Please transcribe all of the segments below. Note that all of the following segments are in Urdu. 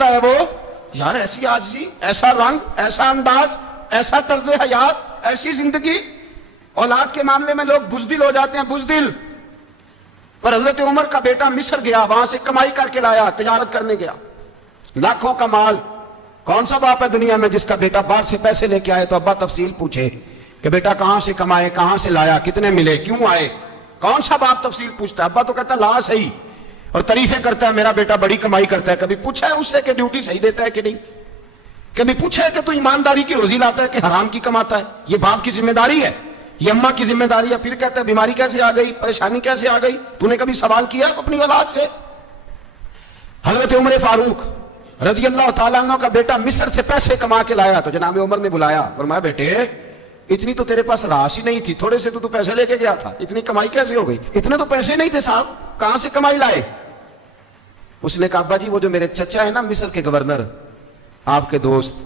ہے وہ یار ایسی آجزی، ایسا رنگ، ایسا انداز، ایسا طرز حیات، ایسی زندگی. اولاد کے معاملے میں لوگ بزدل ہو جاتے ہیں، بزدل. پر حضرت عمر کا بیٹا مصر گیا، وہاں سے کمائی کر کے لایا، تجارت کرنے گیا، لاکھوں کا مال. کون سا باپ ہے دنیا میں جس کا بیٹا باہر سے پیسے لے کے آئے تو ابا تفصیل پوچھے کہ بیٹا کہاں سے کمائے، کہاں سے لایا، کتنے ملے، کیوں آئے؟ کون سا باپ تفصیل پوچھتا ہے؟ ابا تو کہتا لا صحیح اور تعریفیں کرتا ہے، میرا بیٹا بڑی کمائی کرتا ہے. کبھی پوچھا ہے اس سے کہ ڈیوٹی صحیح دیتا ہے کہ نہیں؟ کبھی پوچھا ہے کہ تو ایمانداری کی روزی لاتا ہے کہ حرام کی کماتا ہے؟ یہ باپ کی ذمہ داری ہے، یہ اماں کی ذمہ داری ہے. پھر کہتا ہے بیماری کیسے آ گئی، پریشانی کیسے آ گئی؟ تو نے کبھی سوال کیا اپنی اولاد سے؟ حضرت عمر فاروق رضی اللہ تعالیٰ عنہ کا بیٹا مصر سے پیسے کما کے لایا تو جناب عمر نے بلایا، فرمایا بیٹے اتنی تو تیرے پاس راس ہی نہیں تھی، تھوڑے سے تو پیسے لے کے گیا تھا، اتنی کمائی کیسے ہو گئی؟ اتنے تو پیسے نہیں تھے صاحب، کہاں سے کمائی لائے؟ اس نے کہا ابا جی وہ جو میرے چچا ہے نا مصر کے گورنر، آپ کے دوست،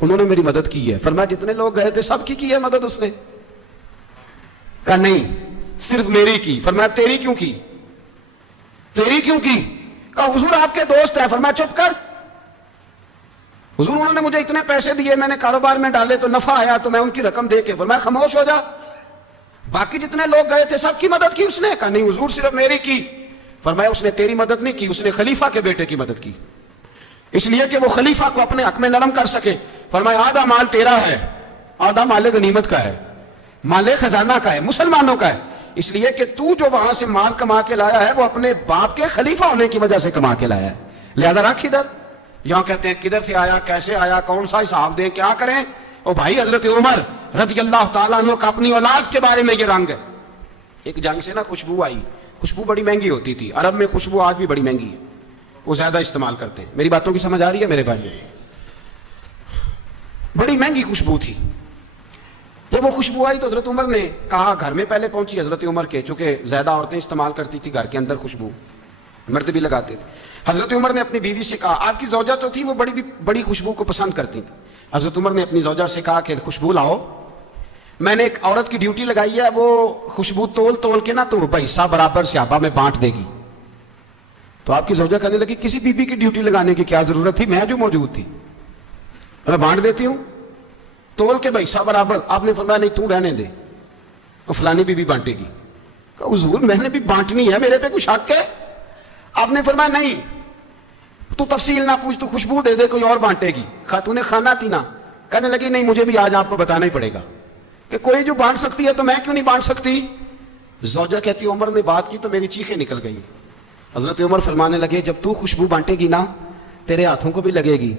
انہوں نے میری مدد کی ہے. فرمایا جتنے لوگ گئے تھے سب کی ہے مدد اس نے؟ کہا نہیں صرف میری کی. فرمایا تیری کیوں کی؟ تیری کیوں کی؟ کہا حضور آپ کے دوست ہیں. فرمایا چپ کر، حضور انہوں نے مجھے اتنے پیسے دیے، میں نے کاروبار میں ڈالے تو نفع آیا تو میں ان کی رقم دے کے. فرمایا خاموش ہو جا، باقی جتنے لوگ گئے تھے سب کی مدد کی اس نے؟ کہا نہیں حضور صرف میری کی. فرمایا اس نے تیری مدد نہیں کی، اس نے خلیفہ کے بیٹے کی مدد کی، اس لیے کہ وہ خلیفہ کو اپنے حق میں نرم کر سکے. فرمایا آدھا مال تیرا ہے، آدھا مال غنیمت کا ہے، مال خزانہ کا ہے، مسلمانوں کا ہے، اس لیے کہ تو جو وہاں سے مال کما کے لایا ہے وہ اپنے باپ کے خلیفہ ہونے کی وجہ سے کما کے لایا ہے، لہذا رکھ ادھر. یہاں کہتے ہیں کدھر سے آیا، کیسے آیا، کون سا حساب دیں، کیا کریں؟ او بھائی حضرت عمر رضی اللہ تعالیٰ عنہ کا اپنی اولاد کے بارے میں یہ رنگ ہے. ایک جنگ سے نا خوشبو آئی، خوشبو بڑی مہنگی ہوتی تھی، عرب میں خوشبو آج بھی بڑی مہنگی ہے، وہ زیادہ استعمال کرتے ہیں. میری باتوں کی سمجھ آ رہی ہے میرے بھائی؟ بڑی مہنگی خوشبو تھی. جب وہ خوشبو آئی تو حضرت عمر نے کہا، گھر میں پہلے پہنچی حضرت عمر کے، چونکہ زیادہ عورتیں استعمال کرتی تھی گھر کے اندر خوشبو، مرد بھی لگاتے تھے. حضرت عمر نے اپنی بیوی سے کہا، آپ کی زوجہ تو تھی وہ بڑی خوشبو کو پسند کرتی تھی. حضرت عمر نے اپنی زوجہ سے کہا کہ خوشبو لاؤ، میں نے ایک عورت کی ڈیوٹی لگائی ہے، وہ خوشبو تول کے نا تو حصہ برابر صحابہ میں بانٹ دے گی. تو آپ کی زوجہ کہنے لگی کسی بی بی کی ڈیوٹی لگانے کی کیا ضرورت تھی، میں جو موجود تھی میں بانٹ دیتی ہوں تول کے حصہ برابر. آپ نے فرمایا نہیں تو رہنے دے، وہ فلانی بی بی بانٹے گی. کہا حضور میں نے بھی بانٹنی ہے، میرے پہ کچھ حق ہے؟ آپ نے فرمایا نہیں تو تفصیل نہ پوچھ، تو خوشبو دے دے کوئی اور بانٹے گی. خاتون کھانا تھی نا، کہنے لگی نہیں مجھے بھی آج آپ کو بتانا ہی پڑے گا کہ کوئی جو بانٹ سکتی ہے تو میں کیوں نہیں بانٹ سکتی؟ زوجہ کہتی عمر نے بات کی تو میری چیخیں نکل گئی. حضرت عمر فرمانے لگے جب تو خوشبو بانٹے گی نا تیرے ہاتھوں کو بھی لگے گی،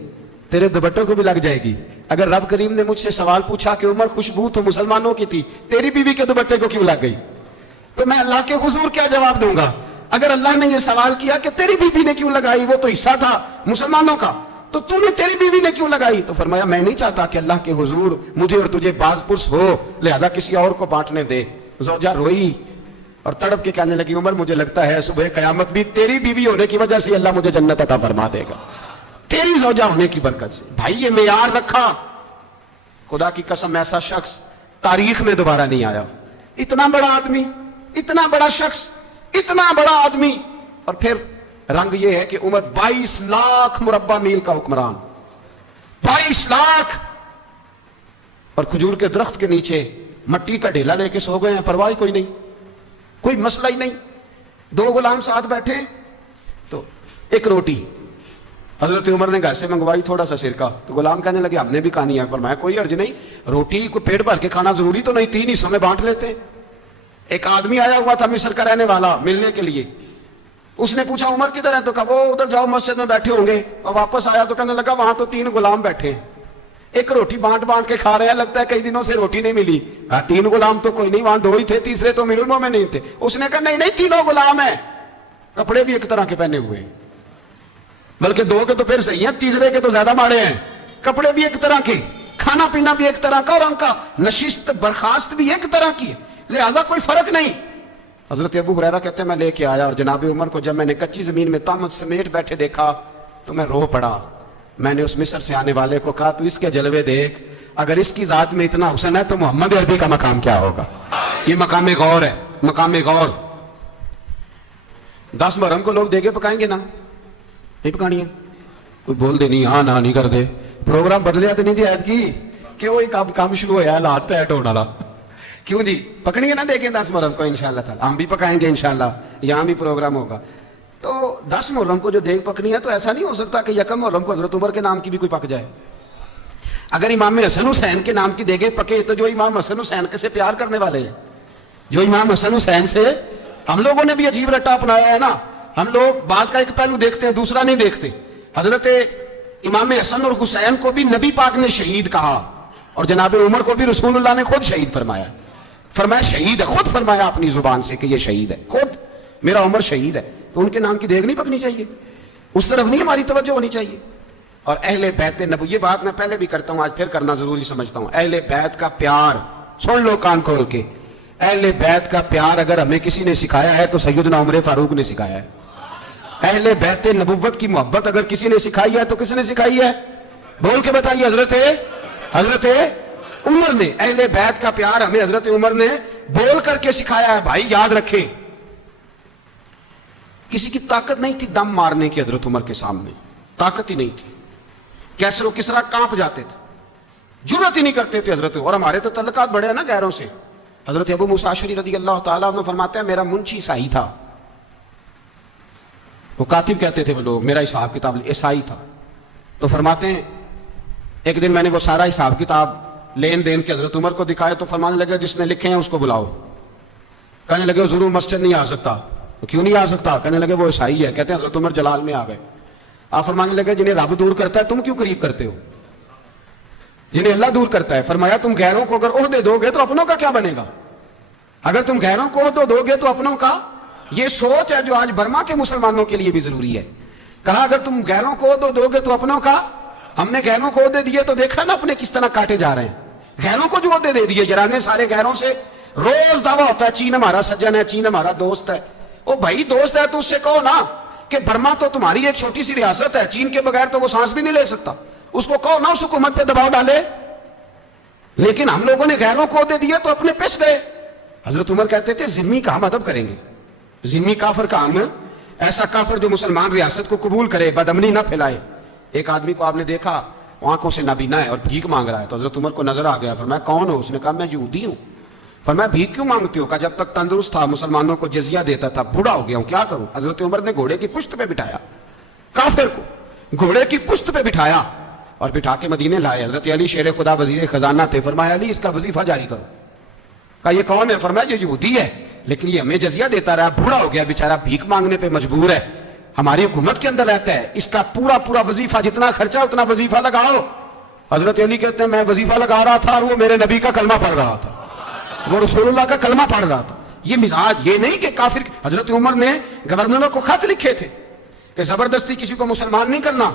تیرے دوپٹوں کو بھی لگ جائے گی. اگر رب کریم نے مجھ سے سوال پوچھا کہ عمر خوشبو تو مسلمانوں کی تھی، تیری بیوی کے دوپٹے کو کیوں لگ گئی، تو میں اللہ کے حضور کیا جواب دوں گا؟ اگر اللہ نے یہ سوال کیا کہ تیری بیوی نے کیوں لگائی، وہ تو حصہ تھا مسلمانوں کا، تو تو نے تیری بیوی نے کیوں لگائی؟ تو فرمایا میں نہیں چاہتا کہ اللہ کے حضور مجھے اور تجھے باز پرس ہو، لہذا کسی اور کو بانٹنے دے. زوجہ روئی اور تڑپ کے کہنے لگی عمر مجھے لگتا ہے صبح قیامت بھی تیری بیوی ہونے کی وجہ سے اللہ مجھے جنت عطا فرما دے گا، تیری زوجہ ہونے کی برکت سے. بھائی یہ معیار رکھا، خدا کی قسم ایسا شخص تاریخ میں دوبارہ نہیں آیا. اتنا بڑا آدمی، اتنا بڑا شخص، اتنا بڑا آدمی، اور پھر رنگ یہ ہے کہ عمر 22 لاکھ مربع میل کا حکمران، 22 لاکھ، اور کھجور کے درخت کے نیچے مٹی کا ڈھیلا لے کے سو گئے ہیں، پرواہ کوئی نہیں، کوئی مسئلہ ہی نہیں. 2 غلام ساتھ بیٹھے تو ایک روٹی حضرت عمر نے گھر سے منگوائی، تھوڑا سا سرکہ، تو غلام کہنے لگے ہم نے بھی کھانی ہے. فرمایا کوئی حرج نہیں، روٹی کو پیٹ بھر کے کھانا ضروری تو نہیں، 3 حصوں میں بانٹ لیتے. ایک آدمی آیا ہوا تھا مصر کا رہنے والا ملنے کے لیے، اس نے پوچھا عمر کدھر ہے، تو کہا وہ ادھر جاؤ مسجد میں بیٹھے ہوں گے. اور واپس آیا تو کہنے لگا وہاں تو 3 غلام بیٹھے ہیں، ایک روٹی بانٹ کے کھا رہے ہیں، لگتا ہے کئی دنوں سے روٹی نہیں ملی. کہا 3 غلام تو کوئی نہیں، وہاں 2 ہی تھے، تیسرے تو میرے میں نہیں تھے. اس نے کہا نہیں 3 غلام ہیں، کپڑے بھی ایک طرح کے پہنے ہوئے ہیں، بلکہ 2 کے تو پھر صحیح ہیں، تیسرے کے تو زیادہ ماڑے ہیں. کپڑے بھی ایک طرح کے، کھانا پینا بھی ایک طرح کا، اور ان کا نشست برخاست بھی ایک طرح کی ہے، لہذا کوئی فرق نہیں. حضرت ابو ہریرہ کہتے ہیں میں لے کے آیا، اور جناب عمر کو جب میں نے کچی زمین میں تہمت سمیٹ بیٹھے دیکھا تو میں رو پڑا. میں نے اس مصر سے آنے والے کو کہا تو اس کے جلوے دیکھ، اگر اس کی ذات میں اتنا حسن ہے تو محمد عربی کا مقام کیا ہوگا؟ یہ مقام غور ہے، مقام غور. 10 محرم کو لوگ دیگے پکائیں گے نا، نہیں پکانی ہے؟ کوئی بول دے نہیں ہاں نہ نہیں کر دے پروگرام بدلیا تو نہیں دی عید کی کہ وہی کام شروع ہوا ہے لاسٹ ایٹ ہونے والا کیوں جی پکڑیں گے نا دیکھیں 10 محرم کو انشاءاللہ تعالی ہم بھی پکائیں گے انشاءاللہ یہاں بھی پروگرام ہوگا تو 10 محرم کو جو دیکھ پکنی ہے تو ایسا نہیں ہو سکتا کہ یکم محرم کو حضرت عمر کے نام کی بھی کوئی پک جائے اگر امام حسن حسین کے نام کی دیگیں پکے تو جو امام حسن حسین سے پیار کرنے والے ہیں جو امام حسن حسین سے ہم لوگوں نے بھی عجیب رٹا اپنایا ہے نا ہم لوگ بات کا ایک پہلو دیکھتے ہیں دوسرا نہیں دیکھتے حضرت امام حسن اور حسین کو بھی نبی پاک نے شہید کہا اور جناب عمر کو بھی رسول اللہ نے خود شہید فرمایا شہید ہے خود فرمایا اپنی زبان سے کہ یہ شہید ہے خود میرا عمر شہید ہے تو ان کے نام کی دیگ نہیں پکنی چاہیے اس طرف نہیں ہماری توجہ ہونی چاہیے اور اہل بیت نبوی یہ بات میں پہلے بھی کرتا ہوں آج پھر کرنا ضروری سمجھتا ہوں اہل بیت کا پیار سن لو کان کھول کے اہل بیت کا پیار اگر ہمیں کسی نے سکھایا ہے تو سیدنا عمر فاروق نے سکھایا ہے اہل بیت نبوت کی محبت اگر کسی نے سکھائی ہے تو کس نے سکھائی ہے بول کے بتائیے حضرت عمر نے اہل بیت کا پیار ہمیں حضرت عمر نے بول کر کے سکھایا ہے بھائی یاد رکھیں کسی کی طاقت نہیں تھی دم مارنے کی حضرت عمر کے سامنے طاقت ہی نہیں تھی کیسر و کسرا کانپ جاتے تھے جرأت ہی نہیں کرتے تھے حضرت اور ہمارے تو تعلقات بڑے ہیں نا غیروں سے حضرت ابو موسیٰ اشعری رضی اللہ تعالیٰ عنہ فرماتے ہیں میرا منشی عیسائی تھا وہ کاتب کہتے تھے وہ لوگ میرا حساب کتاب عیسائی تھا تو فرماتے ہیں ایک دن میں نے وہ سارا حساب کتاب لین دین کے حضرت عمر کو دکھائے تو فرمانے لگے جس نے لکھے ہیں اس کو بلاؤ کہنے لگے ضرور مسجد نہیں آ سکتا کیوں نہیں آ سکتا کہنے لگے وہ عیسائی ہے کہتے ہیں حضرت عمر جلال میں آ گئے آپ فرمانے لگے جنہیں رب دور کرتا ہے تم کیوں قریب کرتے ہو جنہیں اللہ دور کرتا ہے فرمایا تم غیروں کو اگر عہدے دو گے تو اپنوں کا کیا بنے گا اگر تم غیروں کو عہدے دو گے تو اپنوں کا یہ سوچ ہے جو آج برما کے مسلمانوں کے لیے بھی ضروری ہے کہا اگر تم غیروں کو عہدے دو گے تو اپنوں کا ہم نے غیروں کو عہدے دیے تو دیکھا نا اپنے کس طرح کاٹے جا رہے ہیں غیروں کو جو عہدے دے دیے جرانے سارے غیروں سے روز دعویٰ ہوتا ہے چین ہمارا سجن ہے چین ہمارا دوست ہے او بھائی دوست ہے تو اس سے کہو نا کہ برما تو تمہاری ایک چھوٹی سی ریاست ہے چین کے بغیر تو وہ سانس بھی نہیں لے سکتا اس کو کہو نا اس حکومت پہ دباؤ ڈالے لیکن ہم لوگوں نے غیروں کو عہدے دیے تو اپنے پس گئے حضرت عمر کہتے تھے ذمی کا ہم ادب کریں گے ذمی کافر کا ہم ایسا کافر جو مسلمان ریاست کو قبول کرے بدامنی نہ پھیلائے ایک آدمی کو آپ نے دیکھا آنکھوں سے نابینا ہے اور بھیک مانگ رہا ہے تو حضرت عمر کو نظر آ گیا فرمایا کون ہو اس نے کہا میں یہودی ہوں فرمایا بھیک کیوں مانگتی ہو کہا جب تک تندرست تھا مسلمانوں کو جزیہ دیتا تھا بوڑھا ہو گیا ہوں کیا کروں حضرت عمر نے گھوڑے کی پشت پہ بٹھایا کافر کو گھوڑے کی پشت پہ بٹھایا اور بٹھا کے مدینے لائے حضرت علی شیر خدا وزیر خزانہ تھے فرمایا علی اس کا وظیفہ جاری کرو کہا یہ کون ہے فرمایا یہ یہودی ہے لیکن یہ ہمیں جزیہ دیتا رہا بوڑھا ہو گیا بیچارہ بھیک مانگنے پہ مجبور ہے ہماری حکومت کے اندر رہتا ہے اس کا پورا وظیفہ جتنا خرچہ اتنا وظیفہ لگاؤ حضرت علی کہتے ہیں میں وظیفہ لگا رہا تھا اور وہ میرے نبی کا کلمہ پڑھ رہا تھا وہ رسول اللہ کا کلمہ پڑھ رہا تھا یہ مزاج یہ نہیں کہ کافر حضرت عمر نے گورنروں کو خط لکھے تھے کہ زبردستی کسی کو مسلمان نہیں کرنا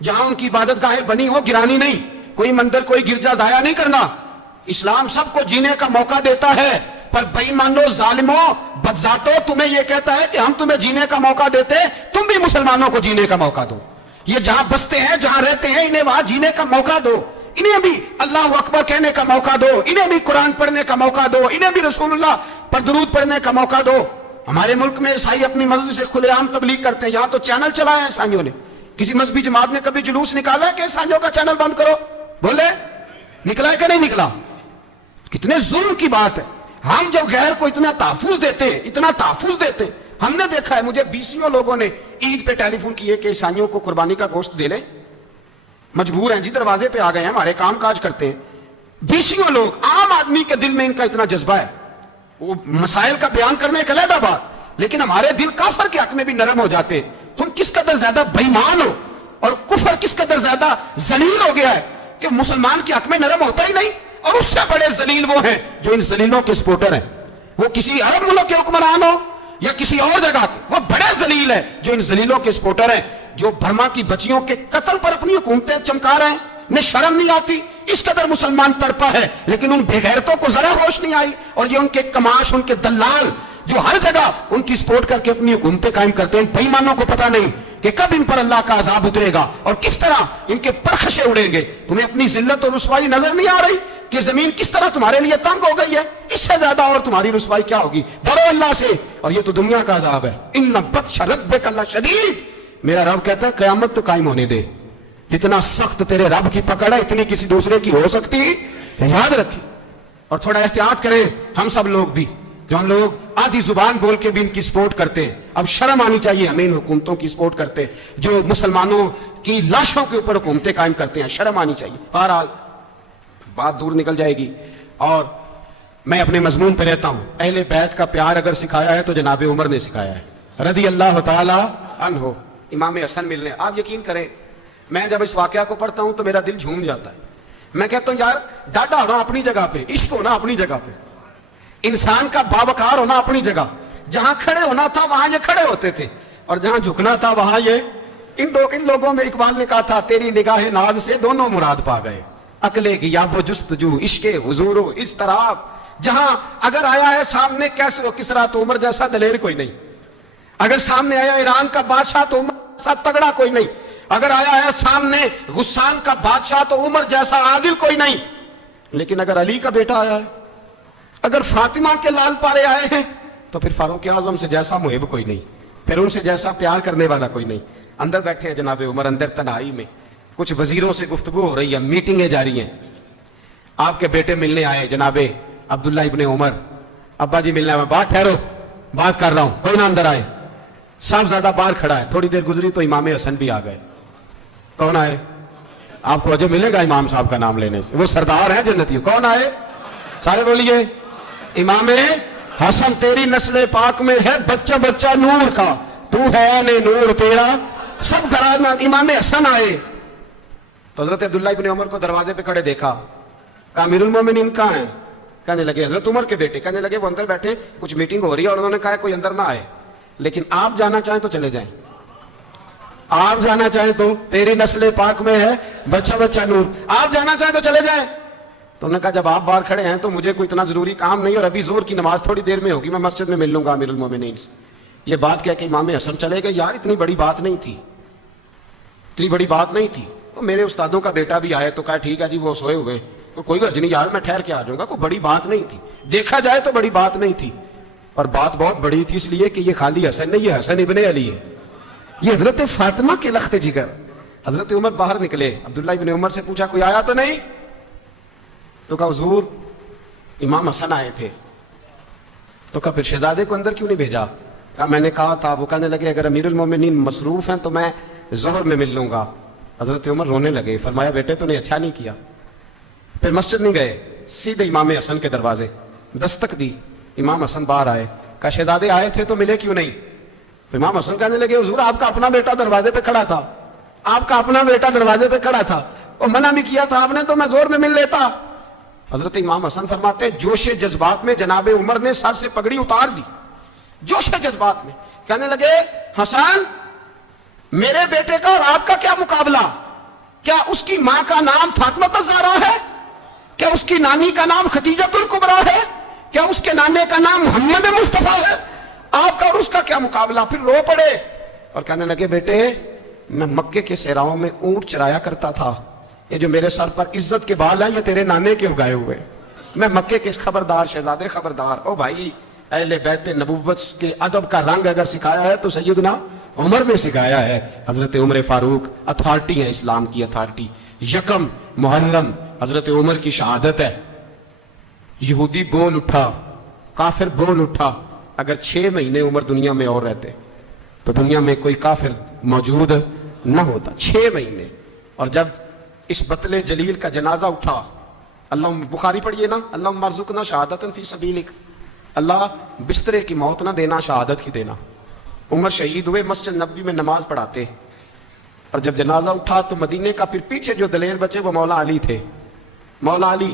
جہاں ان کی عبادت گاہیں بنی ہو گرانی نہیں کوئی مندر کوئی گرجا ضائع نہیں کرنا اسلام سب کو جینے کا موقع دیتا ہے پر بے ایمانو ظالموں بدذاتوں تمہیں یہ کہتا ہے کہ ہم تمہیں جینے کا موقع دیتے تم بھی مسلمانوں کو جینے کا موقع دو یہ جہاں بستے ہیں جہاں رہتے ہیں انہیں وہاں جینے کا موقع دو انہیں بھی اللہ اکبر کہنے کا موقع دو انہیں بھی قرآن پڑھنے کا موقع دو انہیں بھی رسول اللہ پر درود پڑھنے کا موقع دو ہمارے ملک میں عیسائی اپنی مرضی سے کھلے عام تبلیغ کرتے ہیں یہاں تو چینل چلایا ہے عیسائیوں نے کسی مذہبی جماعت نے کبھی جلوس نکالا ہے کہ عیسائیوں کا چینل بند کرو بولے نکلا ہے کہ نہیں نکلا کتنے ظلم کی بات ہے ہم جب غیر کو اتنا تحفظ دیتے ہم نے دیکھا ہے مجھے 20 لوگوں نے عید پہ ٹیلی فون کیے کہ عیسائیوں کو قربانی کا گوشت دے لیں مجبور ہیں جی دروازے پہ آ گئے ہیں ہمارے کام کاج کرتے ہیں 20 لوگ عام آدمی کے دل میں ان کا اتنا جذبہ ہے وہ مسائل کا بیان کرنے کا علیحدہ بات لیکن ہمارے دل کافر کے حق میں بھی نرم ہو جاتے تم کس قدر زیادہ بے ایمان ہو اور کفر کس قدر زیادہ ذلیل ہو گیا ہے کہ مسلمان کے حق میں نرم ہوتا ہی نہیں اور اس سے بڑے ذلیل وہ ہیں جو ان ذلیلوں کے سپورٹر ہیں وہ کسی عرب ملک کے حکمران ہو یا کسی اور جگہ کے وہ بڑے ذلیل ہیں جو ان ذلیلوں کے سپورٹر ہیں جو برما کی بچیوں کے قتل پر اپنی حکومتیں چمکا رہے ہیں انہیں شرم نہیں آتی اس قدر مسلمان تڑپا ہے لیکن ان بے غیرتوں کو ذرا ہوش نہیں آئی اور یہ ان کے کماش ان کے دلال جو ہر جگہ ان کی سپورٹ کر کے اپنی حکومتیں قائم کرتے ہیں بے ایمانوں کو پتہ نہیں کہ کب ان پر اللہ کا عذاب اترے گا اور کس طرح ان کے پرخشے اڑیں گے تمہیں اپنی ذلت اور رسوائی نظر نہیں آ رہی کہ زمین کس طرح تمہارے لیے تنگ ہو گئی ہے اس سے زیادہ اور تمہاری رسوائی کیا ہوگی ڈرو اللہ سے اور یہ تو دنیا کا عذاب ہے ان بطش ربک لشدید میرا رب کہتا ہے قیامت تو قائم ہونے دے, اتنا سخت تیرے رب کی پکڑ ہے اتنی کسی دوسرے کی ہو سکتی, یاد رکھیں. اور تھوڑا احتیاط کریں ہم سب لوگ بھی, جو ہم لوگ آدھی زبان بول کے بھی ان کی سپورٹ کرتے ہیں. اب شرم آنی چاہیے ہمیں ان حکومتوں کی سپورٹ کرتے جو مسلمانوں کی لاشوں کے اوپر حکومتیں قائم کرتے ہیں, شرم آنی چاہیے. بہرحال بات دور نکل جائے گی, اور میں اپنے مضمون پہ رہتا ہوں. اہل بیت کا پیار اگر سکھایا ہے تو جناب عمر نے سکھایا ہے رضی اللہ تعالی عنہ. امام حسن ملنے, آپ یقین کریں میں جب اس واقعہ کو پڑھتا ہوں تو میرا دل جھوم جاتا ہے. میں کہتا ہوں یار ڈاڈا ہونا اپنی جگہ پہ, عشق ہونا اپنی جگہ پہ, انسان کا باوقار ہونا اپنی جگہ. جہاں کھڑے ہونا تھا وہاں یہ کھڑے ہوتے تھے, اور جہاں جھکنا تھا وہاں یہ ان لوگوں میں اقبال نے کہا تھا تیری نگاہ ناز سے دونوں مراد پا گئے, عقلے کی یاب و جستجو عشق حضور و اضطراب. جہاں اگر آیا ہے سامنے کیسر و کسرا تو عمر جیسا دلیر کوئی نہیں, اگر سامنے آیا ایران کا بادشاہ تو عمر جیسا تگڑا کوئی نہیں, اگر آیا ہے سامنے غسان کا بادشاہ تو عمر جیسا عادل کوئی نہیں. لیکن اگر علی کا بیٹا آیا ہے, اگر فاطمہ کے لال پارے آئے ہیں تو پھر فاروق اعظم سے جیسا محب کوئی نہیں, پھر ان سے جیسا پیار کرنے والا کوئی نہیں. اندر بیٹھے ہیں جناب عمر, اندر تنہائی میں کچھ وزیروں سے گفتگو ہو رہی ہے, میٹنگیں جاری ہیں. آپ کے بیٹے ملنے آئے جناب عبداللہ ابن عمر, ابا جی ملنے آئے, بات ٹھہرو بات کر رہا ہوں, کوئی نہ اندر آئے. صاحبزادہ باہر کھڑا ہے, تھوڑی دیر گزری تو امام حسن بھی آ گئے. کون آئے؟ آپ کو جو ملے گا امام صاحب کا نام لینے سے, وہ سردار ہیں جنتیوں. کون آئے؟ سارے بولیے. امام حسن تیری نسل پاک میں ہے بچہ بچہ نور کا, تو ہے نے نور تیرا سب گھرانا. امام حسن آئے تو حضرت عبداللہ ابن عمر کو دروازے پہ کھڑے دیکھا, کہا امیر المومنین کہاں ہیں؟ کہنے لگے حضرت عمر کے بیٹے. کہنے لگے وہ اندر بیٹھے, کچھ میٹنگ ہو رہی ہے, اور انہوں نے کہا کوئی اندر نہ آئے, لیکن آپ جانا چاہیں تو چلے جائیں, آپ جانا چاہیں تو تیری نسل پاک میں ہے بچہ بچہ نور, آپ جانا چاہیں تو چلے جائیں. تو انہوں نے کہا جب آپ باہر کھڑے ہیں تو مجھے کوئی اتنا ضروری کام نہیں, اور ابھی زور کی نماز تھوڑی دیر میں ہوگی, میں مسجد میں مل لوں گا امیر المومنین سے. یہ بات کہہ کے امام حسن چلے گئے. یار اتنی بڑی بات نہیں تھی, اتنی بڑی بات نہیں تھی. میرے استادوں کا بیٹا بھی آئے تو کہا ٹھیک ہے جی وہ سوئے ہوئے, کوئی غرض نہیں یار میں ٹھہر کے آ جاؤں گا, کوئی بڑی بات نہیں تھی. دیکھا جائے تو بڑی بات نہیں تھی, اور بات بہت بڑی تھی اس لیے کہ یہ خالی حسن نہیں, یہ حسن ابن علی ہے, یہ حضرت فاطمہ کے لخت جگر. حضرت عمر باہر نکلے, عبداللہ ابن عمر سے پوچھا کوئی آیا تو نہیں؟ تو کہا حضور امام حسن آئے تھے. تو کہا پھر شہزادے کو اندر کیوں نہیں بھیجا؟ کہا میں نے کہا تھا. وہ کہنے لگے اگر امیر المومنین مصروف ہیں تو میں ظہر میں مل لوں گا. حضرت عمر رونے لگے, فرمایا بیٹے تو نے اچھا نہیں کیا. پھر مسجد نہیں گئے, سیدھے امام حسن کے دروازے دستک دی. امام حسن باہر آئے, کہا شہزادے آئے تھے تو ملے کیوں نہیں؟ تو امام حسن کہنے لگے حضور آپ کا اپنا بیٹا دروازے پہ کھڑا تھا, آپ کا اپنا بیٹا دروازے پہ کھڑا تھا, اور منع بھی کیا تھا آپ نے تو میں زور میں مل لیتا. حضرت امام حسن فرماتے ہیں جوش جذبات میں جناب عمر نے سر سے پگڑی اتار دی, جوش جذبات میں. کہنے لگے حسن میرے بیٹے کا اور آپ کا کیا مقابلہ؟ کیا اس کی ماں کا نام فاطمہ الزہرا ہے؟ کیا اس کی نانی کا نام خدیجۃ الکبریٰ ہے؟ کیا اس کے نانے کا نام محمد مصطفیٰ ہے؟ آپ کا اور اس کا کیا مقابلہ؟ پھر رو پڑے اور کہنے لگے بیٹے میں مکے کے صحراؤں میں اونٹ چرایا کرتا تھا, یہ جو میرے سر پر عزت کے بال ہیں یہ تیرے نانے کے اگائے ہوئے, میں مکے کے خبردار شہزادے خبردار. او بھائی اہل بیت نبوت کے ادب کا رنگ اگر سکھایا ہے تو سیدنا عمر نے سکھایا ہے. حضرت عمر فاروق اتھارٹی ہے, اسلام کی اتھارٹی. یکم محرم حضرت عمر کی شہادت ہے. یہودی بول اٹھا, کافر بول اٹھا. اگر 6 مہینے عمر دنیا میں اور رہتے تو دنیا میں کوئی کافر موجود نہ ہوتا. 6 مہینے. اور جب اس بطل جلیل کا جنازہ اٹھا, اللہ بخاری پڑھیے نا, اللہم ارزقنا شہادتا فی سبیلک, اللہ بسترے کی موت نہ دینا, شہادت کی دینا. عمر شہید ہوئے, مسجد نبوی میں نماز پڑھاتے, اور جب جنازہ اٹھا تو مدینے کا پھر پیچھے جو دلیر بچے وہ مولا علی تھے. مولا علی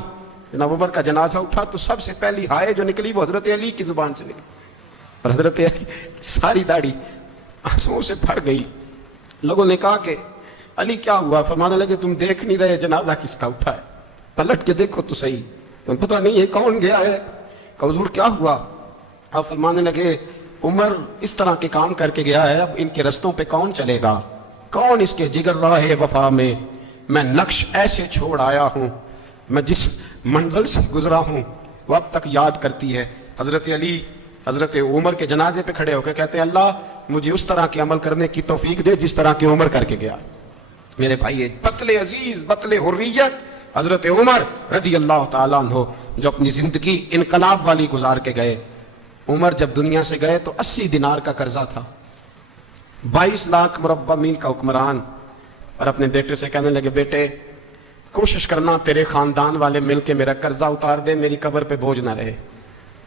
جناب عمر کا جنازہ اٹھا تو سب سے پہلی ہائے جو نکلی وہ حضرت علی کی زبان سے نکلی, اور حضرت علی ساری داڑھی آنسوؤں سے بھر گئی. لوگوں نے کہا کہ علی کیا ہوا؟ فرمانے لگے تم دیکھ نہیں رہے جنازہ کس کا اٹھا ہے, پلٹ کے دیکھو تو صحیح, تم پتہ نہیں یہ کون گیا ہے. کہ حضور کیا ہوا؟ آپ فرمانے لگے عمر اس طرح کے کام کر کے گیا ہے, اب ان کے رستوں پہ کون چلے گا؟ کون اس کے جگر راہ وفا میں میں نقش ایسے چھوڑ آیا ہوں, میں جس منزل سے گزرا ہوں وہ اب تک یاد کرتی ہے. حضرت علی حضرت عمر کے جنازے پہ کھڑے ہو کے کہتے ہیں اللہ مجھے اس طرح کے عمل کرنے کی توفیق دے جس طرح کی عمر کر کے گیا. میرے بھائی بطل عزیز بطل حریت حضرت عمر رضی اللہ تعالیٰ عنہ جو اپنی زندگی انقلاب والی گزار کے گئے. عمر جب دنیا سے گئے تو 80 دینار کا قرضہ تھا, 22 لاکھ مربع میل کا حکمران, اور اپنے بیٹے سے کہنے لگے بیٹے کوشش کرنا تیرے خاندان والے مل کے میرا قرضہ اتار دیں, میری قبر پہ بوجھ نہ رہے,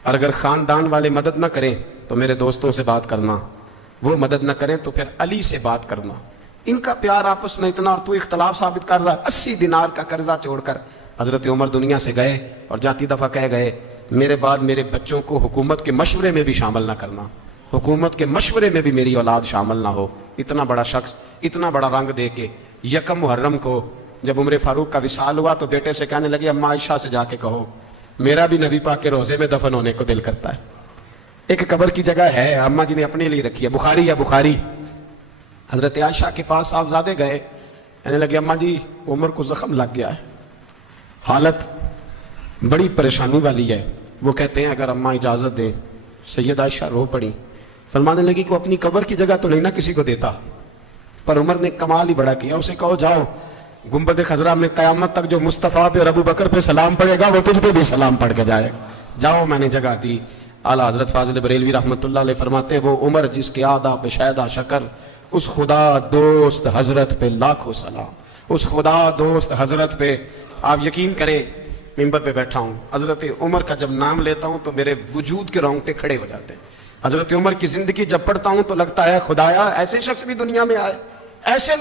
اور اگر خاندان والے مدد نہ کریں تو میرے دوستوں سے بات کرنا, وہ مدد نہ کریں تو پھر علی سے بات کرنا. ان کا پیار آپس میں اتنا, اور تو اختلاف ثابت کر رہا. 80 دینار کا قرضہ چھوڑ کر حضرت عمر دنیا سے گئے اور جاتی دفعہ کہہ گئے میرے بعد میرے بچوں کو حکومت کے مشورے میں بھی شامل نہ کرنا, حکومت کے مشورے میں بھی میری اولاد شامل نہ ہو. اتنا بڑا شخص اتنا بڑا رنگ دے کے یکم محرم کو جب عمر فاروق کا وصال ہوا تو بیٹے سے کہنے لگے اماں عائشہ سے جا کے کہو میرا بھی نبی پاک کے روزے میں دفن ہونے کو دل کرتا ہے. ایک قبر کی جگہ ہے اماں جی نے اپنے لیے رکھی ہے, بخاری یا بخاری. حضرت عائشہ کے پاس صاحبزادے گئے, کہنے لگے اماں جی عمر کو زخم لگ گیا ہے, حالت بڑی پریشانی والی ہے. وہ کہتے ہیں اگر اماں اجازت دیں. سید عائشہ رو پڑی, فرمانے لگی کہ اپنی قبر کی جگہ تو نہیں نہ کسی کو دیتا, پر عمر نے کمال ہی بڑا کیا. اسے کہو جاؤ گنبد خضرا میں قیامت تک جو مصطفیٰ پہ اور ابو بکر پہ سلام پڑے گا وہ تجھ پہ بھی سلام پڑھ کے جائے گا, جاؤ میں نے جگہ دی. اعلیٰ حضرت فاضل بریلوی رحمۃ اللہ علیہ فرماتے ہیں وہ عمر جس کے آدھا پہ شہدہ شکر, اس خدا دوست حضرت پہ لاکھوں سلام, اس خدا دوست حضرت پہ. آپ یقین کریں ممبر پہ بیٹھا ہوں, حضرت عمر کا جب نام لیتا ہوں تو میرے وجود کے رونگٹے کھڑے ہو جاتے ہیں. حضرت عمر کی زندگی جب پڑھتا ہوں تو لگتا ہے خدایا ایسے شخص بھی دنیا میں آئے, ایسے